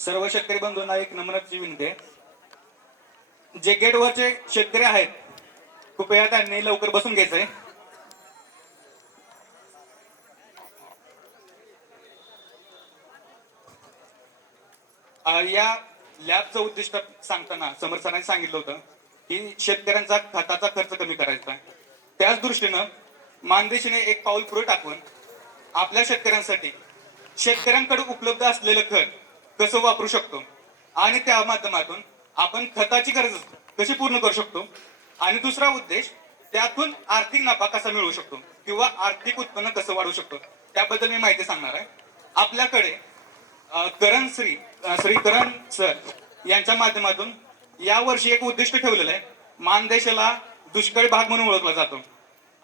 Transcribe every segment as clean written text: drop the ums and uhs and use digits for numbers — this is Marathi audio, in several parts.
सर्व शेतकरी बंधूंना एक नम्रतेची विनंती आहे. जे गेटवरचे शेतकरी आहेत कृपया त्यांनी लवकर बसून घ्यायचंय. या लॅबचं उद्दिष्ट सांगताना समर सरांनी सांगितलं होतं की शेतकऱ्यांचा खताचा खर्च कमी करायचा. त्याच दृष्टीनं मानदेशीने एक पाऊल पुढे टाकून आपल्या शेतकऱ्यांकडे उपलब्ध असलेलं खत कसं वापरू शकतो आणि त्या माध्यमातून आपण खताची गरज कशी पूर्ण करू शकतो आणि दुसरा उद्देश त्यातून आर्थिक नफा कसा मिळवू शकतो किंवा आर्थिक उत्पन्न कसं वाढवू शकतो त्याबद्दल मी माहिती सांगणार आहे. आपल्याकडे श्री करण सर यांच्या माध्यमातून या वर्षी एक उद्दिष्ट ठेवलेलं आहे. मानदेशाला दुष्काळी भाग म्हणून ओळखला जातो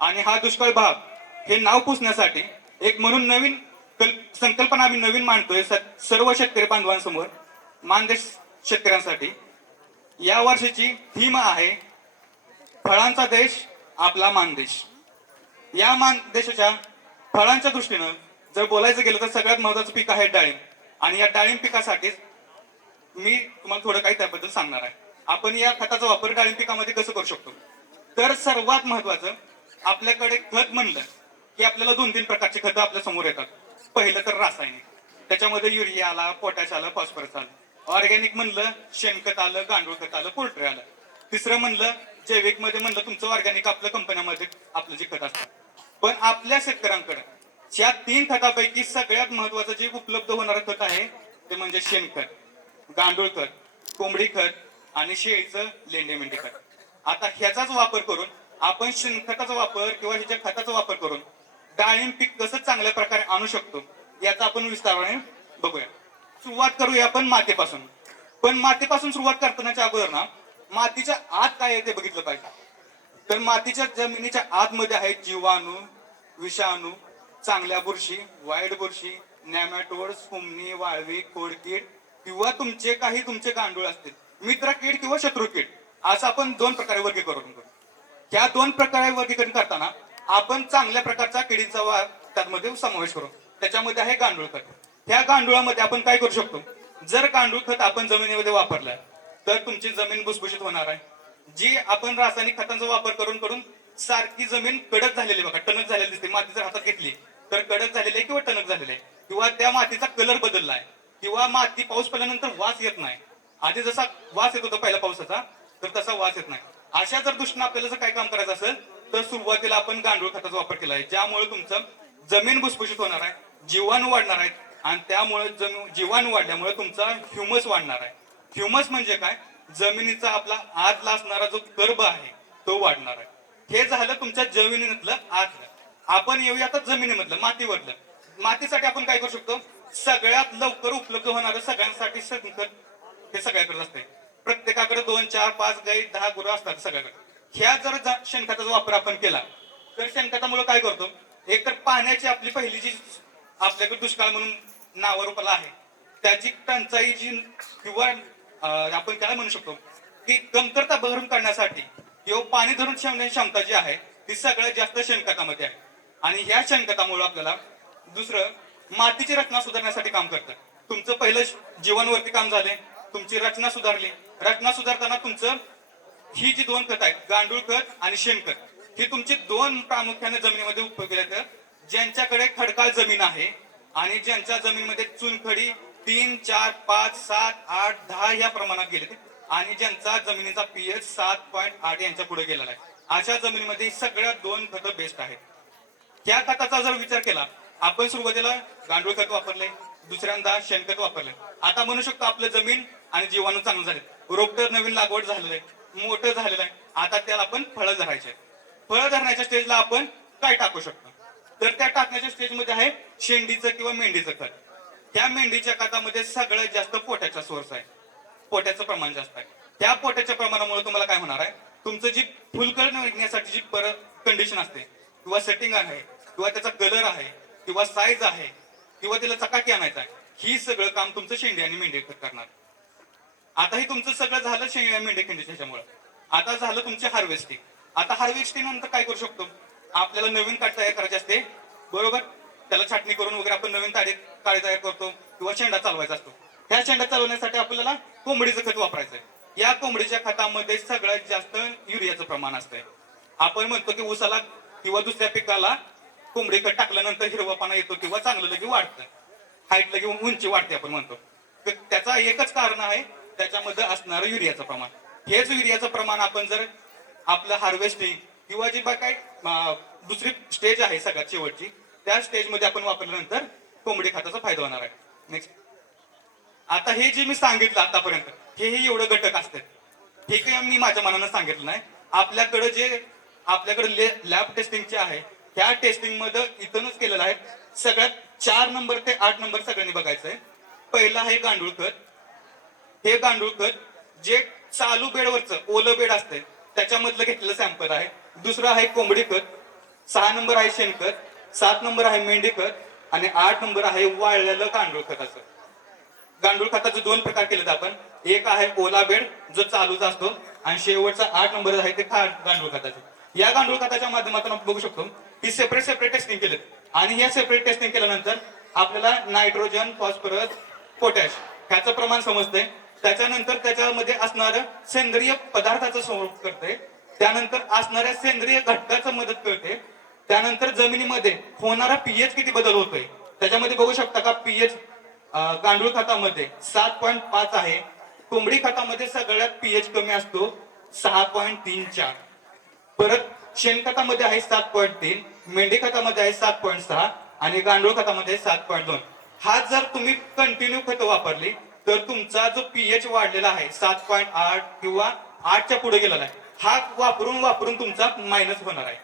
आणि हा दुष्काळी भाग हे नाव पुसण्यासाठी एक म्हणून नवीन संकल्पना आम्ही नवीन मांडतोय सर्व शेतकरी बांधवांसमोर. मानदेश शेतकऱ्यांसाठी या वर्षीची थीम आहे फळांचा देश आपला मानदेश. या मानदेशाच्या फळांच्या दृष्टीनं जर बोलायचं गेलं तर सगळ्यात महत्वाचं पीक आहे डाळिंब आणि या डाळिंब पिकासाठीच मी तुम्हाला थोडं काही त्याबद्दल सांगणार आहे. आपण या खताचा वापर डाळिंब पिकामध्ये कसं करू शकतो तर सर्वात महत्वाचं आपल्याकडे खत म्हणलं की आपल्याला 2-3 प्रकारचे खतं आपल्या समोर येतात. पहिलं तर रासायनिक, त्याच्यामध्ये युरिया आला, पोटॅश आलं, फॉस्फरस आलं. ऑर्गॅनिक म्हणलं शेणखत आलं, गांडूळ खत आलं, पोल्ट्री आलं. तिसरं म्हणलं जैविक मध्ये म्हणलं तुमचं ऑर्गॅनिक आपल्या कंपन्यामध्ये आपलं जे खत असतं. पण आपल्या शेतकऱ्यांकडे या 3 खतापैकी सगळ्यात महत्वाचं जे उपलब्ध होणारं खत आहे ते म्हणजे शेणखत, गांडूळ खत, कोंबडी खत आणि शेळीचं लेंडे मेंढी खत. आता ह्याचाच वापर करून आपण शेणखताचा वापर किंवा ह्याच्या खताचा वापर करून डाळिंब पीक कसं चांगल्या प्रकारे आणू शकतो याचा आपण विस्ताराने बघूया. सुरुवात करूया आपण मातीपासून. पण मातीपासून सुरुवात करण्याच्या अगोदर ना मातीच्या आत काय आहे ते बघितलं पाहिजे. तर मातीच्या जमिनीच्या आतमध्ये आहेत जीवाणू, विषाणू, चांगल्या बुरशी, वाईट बुरशी, नॅमॅटोड्स, फुमणी, वाळवी, खोडकीड किंवा तुमचे गांडूळ असतील, मित्र कीड किंवा शत्रू कीड, असं आपण 2 प्रकारे वर्गीकरण करू. ह्या 2 प्रकारे वर्गीकरण करताना आपण चांगल्या प्रकारचा किडींचा त्यामध्ये समावेश करू. त्याच्यामध्ये आहे गांडूळ खत. ह्या गांडुळामध्ये आपण काय करू शकतो, जर गांडूळ खत आपण जमिनीमध्ये वापरलं तर तुमची जमीन भुसभुशीत होणार आहे. जी आपण रासायनिक खतांचा वापर करून करून सारखी जमीन कडक झालेली बघा, टणक झालेली दिसते. माती जर हातात घेतली तर कडक झालेली आहे किंवा टणक झालेली आहे किंवा त्या मातीचा कलर बदलला आहे किंवा माती पाऊस पडल्यानंतर वास येत नाही. आधी जसा वास येत होता पहिल्या पावसाचा तर तसा वास येत नाही. अशा जर दृष्टीने आपल्याला जर काय काम करायचं असेल तर सुरुवातीला आपण गांडूळ खताचा वापर केला आहे, ज्यामुळे तुमचं जमीन भुसभुशीत होणार आहे, जीवाणू वाढणार आहेत आणि त्यामुळे जीवाणू वाढल्यामुळे तुमचा ह्युमस वाढणार आहे. ह्युमस म्हणजे काय, जमिनीचा आपला आतला असणारा जो गर्भ आहे तो वाढणार आहे. हे झालं तुमच्या जमिनीतलं आतलं. आपण येऊया आता जमिनीमधलं, मातीवरलं. मातीसाठी आपण काय करू शकतो, सगळ्यात लवकर उपलब्ध होणारं सगळ्यांसाठी शेणखत हे सगळ्याकडे असते. प्रत्येकाकडे 2, 4, 5 गाई 10 गुरं असतात सगळ्याकडे. ह्या जर शेणखताचा वापर आपण केला तर शेणखतामुळे काय करतो, एक तर पाण्याची आपली पहिली जी आपल्याकडे दुष्काळ म्हणून नावारूपाला आहे त्याची टंचाई जी किंवा आपण काय म्हणू शकतो की कमतरता भरून काढण्यासाठी किंवा पाणी धरून ठेवण्याची क्षमता जी आहे ती सगळ्यात जास्त शेणखतामध्ये आहे. आणि ह्या शेणखतामुळे आपल्याला दुसरं मातीची रचना सुधारण्यासाठी काम करतं. तुमचं पहिलं जीवनवरती काम झाले, तुमची रचना सुधारली. रचना सुधारताना तुमचं ही जी 2 खत आहेत गांडूळ खत आणि शेणखत, ही तुमची 2 प्रामुख्याने जमिनीमध्ये उपयोग केले. तर ज्यांच्याकडे खडकाळ जमीन आहे आणि ज्यांच्या जमिनीमध्ये चुनखडी 3, 4, 5, 7, 8, 10 या प्रमाणात गेले आणि ज्यांचा जमिनीचा पीएच 7.8 यांच्या पुढे गेलेला आहे, अशा जमिनीमध्ये सगळ्या 2 खतं बेस्ट आहेत. त्या खताचा जर विचार केला, आपण सुरुवातीला गांडूळ खत वापरले, दुसऱ्यांदा शेणखत वापरले. आता म्हणू शकतो आपलं जमीन आणि जीवाणू चांगलं झाले, रोपट नवीन लागवड झालेलं आहे, मोठं झालेलं आहे. आता त्याला आपण फळं धरायचे. फळं धरण्याच्या स्टेजला आपण काय टाकू शकतो, तर त्या टाकण्याच्या स्टेजमध्ये आहे शेंडीचं किंवा मेंढीचं खत. त्या मेंढीच्या खतामध्ये सगळ्यात जास्त पोटॅचा सोर्स आहे, पोटॅचं प्रमाण जास्त आहे. त्या पोटॅच्या प्रमाणामुळे तुम्हाला काय होणार आहे, तुमचं जी फुलकळ निघण्यासाठी जी कंडिशन असते किंवा सेटिंग आहे किंवा त्याचा कलर आहे किंवा साईज आहे किंवा त्याला चकाकी आणायचा आहे, ही सगळं काम तुमचं शेंडी आणि मेंढी खत करणार. आता हे तुमचं सगळं झालं शेंडी मेंढी खंडीच्या ह्याच्यामुळे. आता झालं तुमचे हार्वेस्टिंग. आता हार्वेस्टिंग नंतर काय करू शकतो, आपल्याला नवीन काडी तयार करायची असते बरोबर, त्याला छाटणी करून वगैरे आपण नवीन काडी तयार करतो किंवा शेंडा चालवायचा असतो. ह्या शेंडा चालवण्यासाठी आपल्याला कोंबडीचं खत वापरायचं आहे. या कोंबडीच्या खतामध्ये सगळ्यात जास्त युरियाचं प्रमाण असतंय. आपण म्हणतो की ऊसाला किंवा दुसऱ्या पिकाला कोंबडी खत टाकल्यानंतर हिरवापणा येतो किंवा चांगलं लगे वाढतं, हाईट लगे उंची वाढते आपण म्हणतो. तर त्याचा एकच कारण आहे त्याच्यामध्ये असणारं युरियाचं प्रमाण. हेच युरियाचं प्रमाण आपण जर आपलं हार्वेस्टिंग किंवा जी काय दुसरी स्टेज आहे सगळ्यात शेवटची, त्या स्टेजमध्ये आपण वापरल्यानंतर कोंबडी खताचा फायदा होणार आहे. नेक्स्ट. आता हे जे मी सांगितलं आतापर्यंत हे एवढं घटक असतात, हे काही मी माझ्या मनानं सांगितलं नाही. आपल्याकडे लॅब टेस्टिंगचे आहे, त्या टेस्टिंग मध्ये इथूनच केलेलं आहे. सगळ्यात 4 नंबर ते 8 नंबर सगळ्यांनी बघायचंय. पहिलं आहे गांडूळ खत. हे गांडूळ खत जे चालू बेडवरचं ओलं बेड असतंय त्याच्यामधलं घेतलेलं सॅम्पल आहे. दुसरं आहे कोंबडी खत. 6 नंबर आहे शेणखत. 7 नंबर आहे मेंढी खत आणि 8 नंबर आहे वाळलेलं गांडूळ खताचं. गांडूळ खताचे 2 प्रकार केलेत आपण. एक आहे ओला बेड जो चालूच असतो आणि शेवटचा 8 नंबर आहे ते गांडूळ खताचे. या गांडूळ खताच्या माध्यमातून आपण बघू शकतो की सेपरेट टेस्टिंग केलेत आणि या सेपरेट टेस्टिंग केल्यानंतर आपल्याला नायट्रोजन, फॉस्फरस, पोटॅश ह्याचं प्रमाण समजतंय. त्याच्यानंतर त्याच्यामध्ये असणारं सेंद्रिय पदार्थाचं स्वरूप करते, त्यानंतर असणाऱ्या सेंद्रिय घटकाचं मदत करते, त्यानंतर जमिनीमध्ये होणारा पीएच किती बदल होतोय त्याच्यामध्ये बघू शकता का. पीएच गांडूळ खतामध्ये 7.5 आहे. कोंबडी खतामध्ये सगळ्यात पीएच कमी असतो 6.34. परत शेणखतामध्ये आहे 7.3, मेंढी खतामध्ये आहे 7.6 आणि गांडूळ खतामध्ये 7.2. हा जर तुम्ही कंटिन्यू खत वापरली तर तुमचा जो पीएच वाढलेला आहे 7.8 किंवा 8च्या पुढे गेलेला आहे, हा वापरून तुमचा मायनस होणार आहे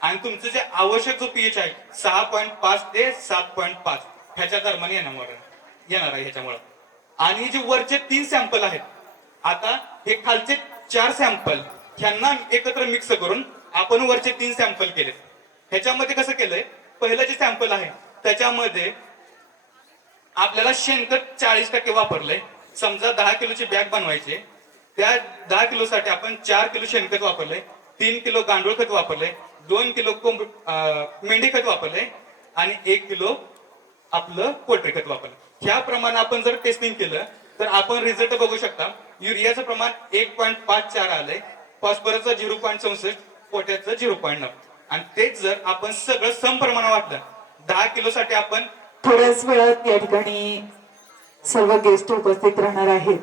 आणि तुमचं जे आवश्यक जो पीएच आहे 6.5 ते 7.5 ह्याच्या दरम्यान येणार आहे ह्याच्यामुळे. आणि जे वरचे 3 सॅम्पल आहेत, आता हे खालचे 4 सॅम्पल ह्यांना एकत्र मिक्स करून आपण वरचे 3 सॅम्पल केले. ह्याच्यामध्ये कसं केलंय, पहिलं जे सॅम्पल आहे त्याच्यामध्ये आपल्याला शेणखत 40% वापरलंय. समजा 10 किलोची बॅग बनवायची, त्या 10 किलोसाठी आपण 4 किलो शेणखत वापरलंय, 3 किलो गांडूळ खत वापरलंय, 2 किलो मेंढी खत वापरलंय आणि 1 किलो आपलं पोल्ट्री खत वापरलं. ह्याप्रमाणे आपण जर टेस्टिंग केलं तर आपण रिझल्ट बघू शकता. युरियाचं प्रमाण 1.54 आलंय, फॉस्फरसचं 0.64, पोटॅशचं 0.9 आणि तेच जर आपण सगळं समप्रमाणात वाटलं 10 किलो साठी आपण थोड्याच वेळात या ठिकाणी सर्व गेस्ट उपस्थित राहणार आहेत.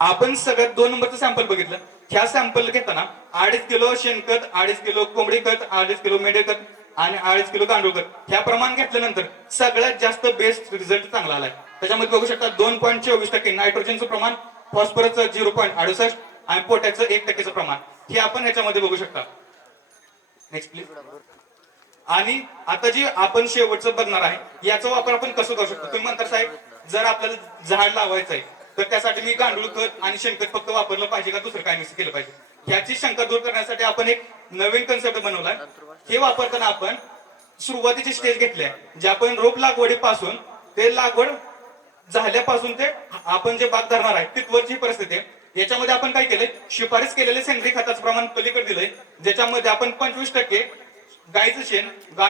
आपण सगळ्यात 2 नंबरचं सॅम्पल बघितलं. ह्या सॅम्पल घेताना 2.5 किलो शेणखत, 2.5 किलो कोंबडी खत, 2.5 किलो मेंढी खत आणि 2.5 किलो गांडूळ खत ह्या प्रमाण घेतल्यानंतर सगळ्यात जास्त बेस्ट रिझल्ट चांगला आलाय. त्याच्यामध्ये बघू शकता 2.24% नायट्रोजनचं प्रमाण, फॉस्फरसचं 0.68 आणि पोटॅशचं 1%चं प्रमाण हे आपण ह्याच्यामध्ये बघू शकता. Next please. आणि आता जी आपण शेवटचं बघणार आहे याचा वापर आपण कसं करू शकतो. तुम्ही म्हणता साहेब जर आपल्याला झाड लावायचं आहे तर त्यासाठी मी गांडूळ खत आणि शेणखत फक्त वापरलं पाहिजे का दुसरं काय मिक्स केलं पाहिजे, ह्याची शंका दूर करण्यासाठी आपण एक नवीन कन्सेप्ट बनवलाय. हे वापरताना आपण सुरुवातीची स्टेज घेतली आहे, जे आपण रोप लागवडीपासून ते लागवड झाल्यापासून ते आपण जे बाग धरणार आहे तिथवरची परिस्थिती आहे. याच्यामध्ये आपण काय केलंय, शिफारस केलेले सेंद्रिय खताचं प्रमाण पलीकडे दिलंय, ज्याच्यामध्ये आपण 25% गायचं शेण